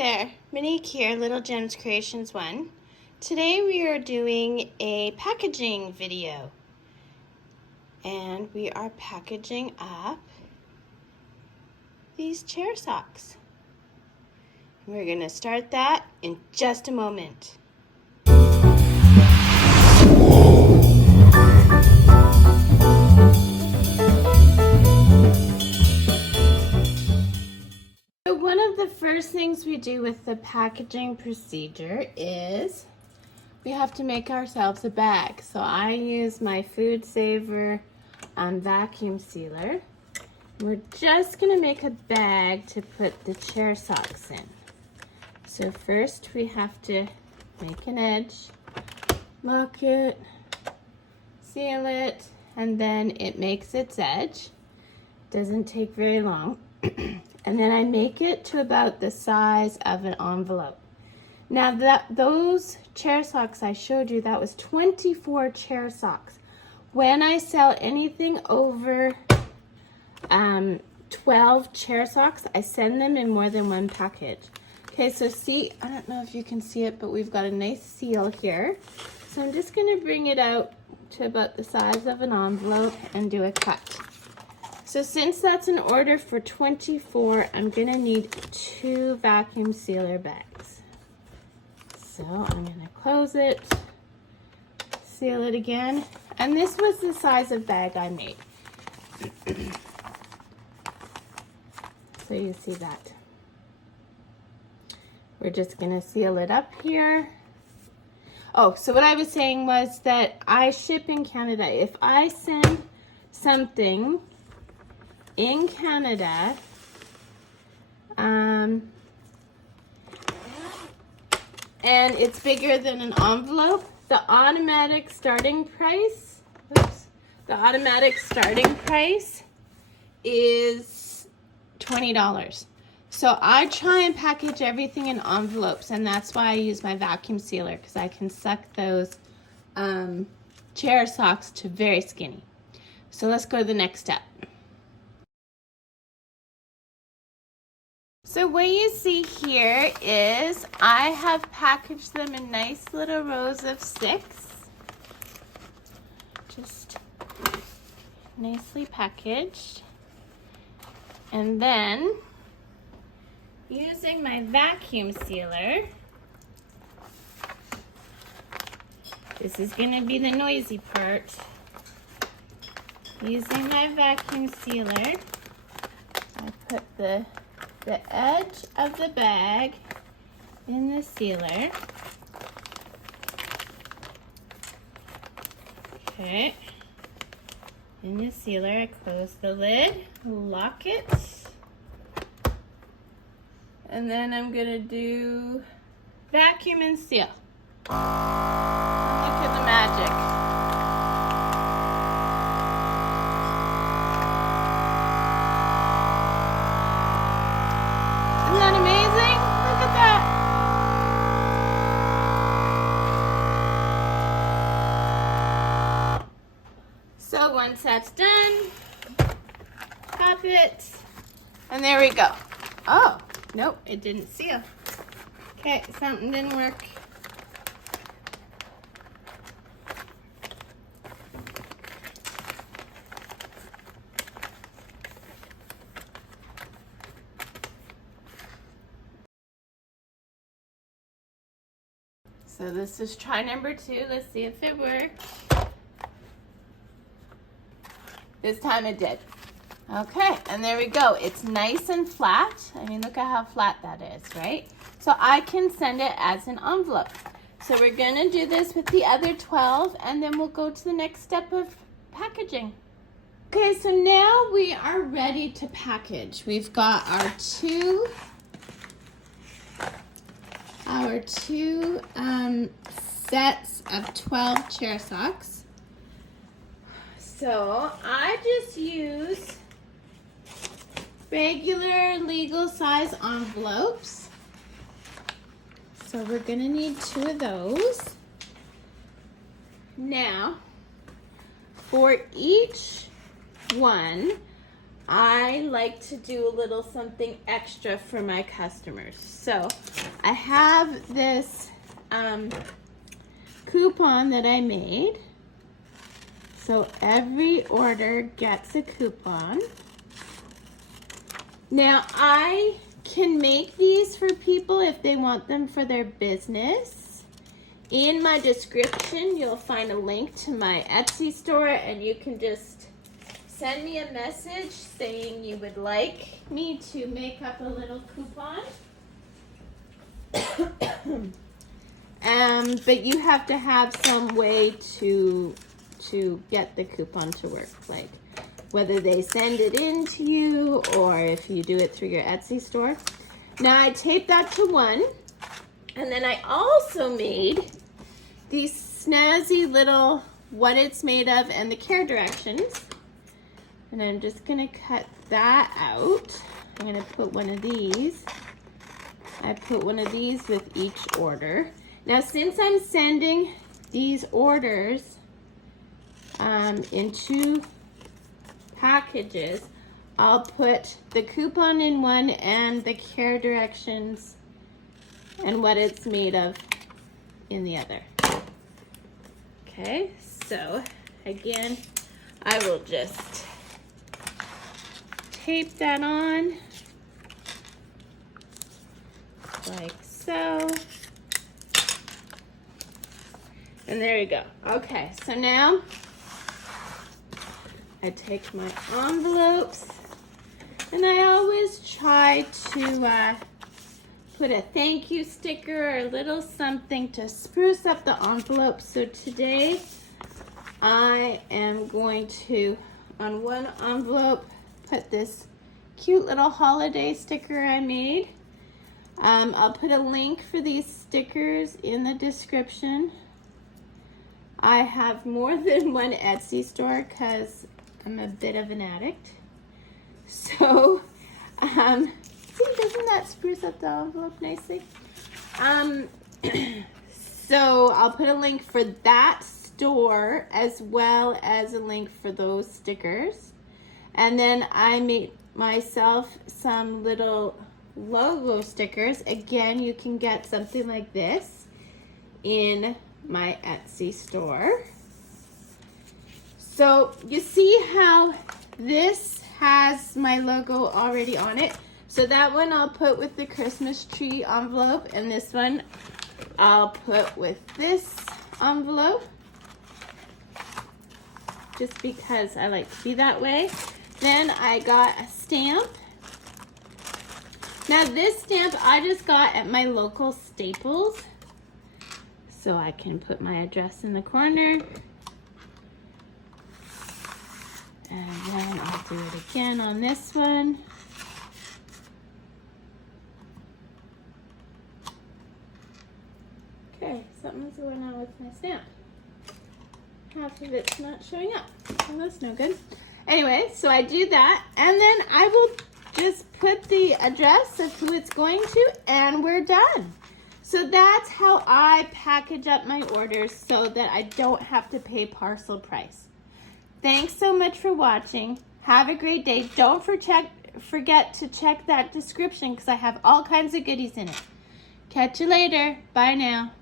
there, Monique here, Little Gems Creations 1. Today we are doing a packaging video. And we are packaging up these chair socks. We're going to start that in just a moment. So one of the first things we do with the packaging procedure is we have to make ourselves a bag. So I use my Food Saver vacuum sealer. We're just going to make a bag to put the chair socks in. So first we have to make an edge, lock it, seal it, and then it makes its edge. Doesn't take very long. And then I make it to about the size of an envelope. Now those chair socks I showed you, that was 24 chair socks. When I sell anything over 12 chair socks, I send them in more than one package. Okay, so see, I don't know if you can see it, but we've got a nice seal here. So I'm just gonna bring it out to about the size of an envelope and do a cut. So since that's an order for 24, I'm gonna need 2 vacuum sealer bags. So I'm gonna close it, seal it again, and this was the size of bag I made. So you see that. We're just gonna seal it up here. Oh, so what I was saying was that I ship in Canada. If I send something in Canada, and it's bigger than an envelope, the automatic starting price, is $20. So I try and package everything in envelopes, and that's why I use my vacuum sealer, because I can suck those chair socks to very skinny. So let's go to the next step. So what you see here is I have packaged them in nice little rows of 6. Just nicely packaged. And then, using my vacuum sealer, this is going to be the noisy part. Using my vacuum sealer, I put the edge of the bag in the sealer. Okay. In the sealer, I close the lid, lock it, and then I'm gonna do vacuum and seal. Look at the magic. Isn't that amazing? Look at that. So once that's done, pop it, and there we go. Oh, nope, it didn't seal. Okay, something didn't work. So this is try number 2. Let's see if it works. This time it did. Okay, and there we go. It's nice and flat. I mean, look at how flat that is, right? So I can send it as an envelope. So we're gonna do this with the other 12, and then we'll go to the next step of packaging. Okay, so now we are ready to package. We've got our two sets of 12 chair socks. So I just use regular legal size envelopes. So we're gonna need 2 of those. Now, for each one, I like to do a little something extra for my customers. So I have this coupon that I made. So every order gets a coupon. Now I can make these for people if they want them for their business. In my description, you'll find a link to my Etsy store, and you can just send me a message saying you would like me to make up a little coupon. But you have to have some way to get the coupon to work, like whether they send it in to you or if you do it through your Etsy store. Now I taped that to one, and then I also made these snazzy little what it's made of and the care directions. And I'm just gonna cut that out. I'm gonna put one of these. I put one of these with each order. Now since I'm sending these orders in 2 packages, I'll put the coupon in one and the care directions and what it's made of in the other. Okay, so again, I will just tape that on like so. And there you go. Okay, so now I take my envelopes, and I always try to put a thank you sticker or a little something to spruce up the envelope. So today I am going to, on one envelope, put this cute little holiday sticker I made. I'll put a link for these stickers in the description. I have more than one Etsy store because I'm a bit of an addict. So, see, doesn't that spruce up the envelope nicely? So I'll put a link for that store as well as a link for those stickers. And then I made myself some little logo stickers. Again, you can get something like this in my Etsy store. So you see how this has my logo already on it. So that one I'll put with the Christmas tree envelope, and this one I'll put with this envelope, just because I like to be that way. Then I got a stamp. Now this stamp I just got at my local Staples, so I can put my address in the corner. And then I'll do it again on this one. Okay, something's going on with my stamp. Half of it's not showing up. Well, that's no good. Anyway, so I do that, and then I will just put the address of who it's going to, and we're done. So that's how I package up my orders so that I don't have to pay parcel price. Thanks so much for watching. Have a great day. Don't forget to check that description because I have all kinds of goodies in it. Catch you later. Bye now.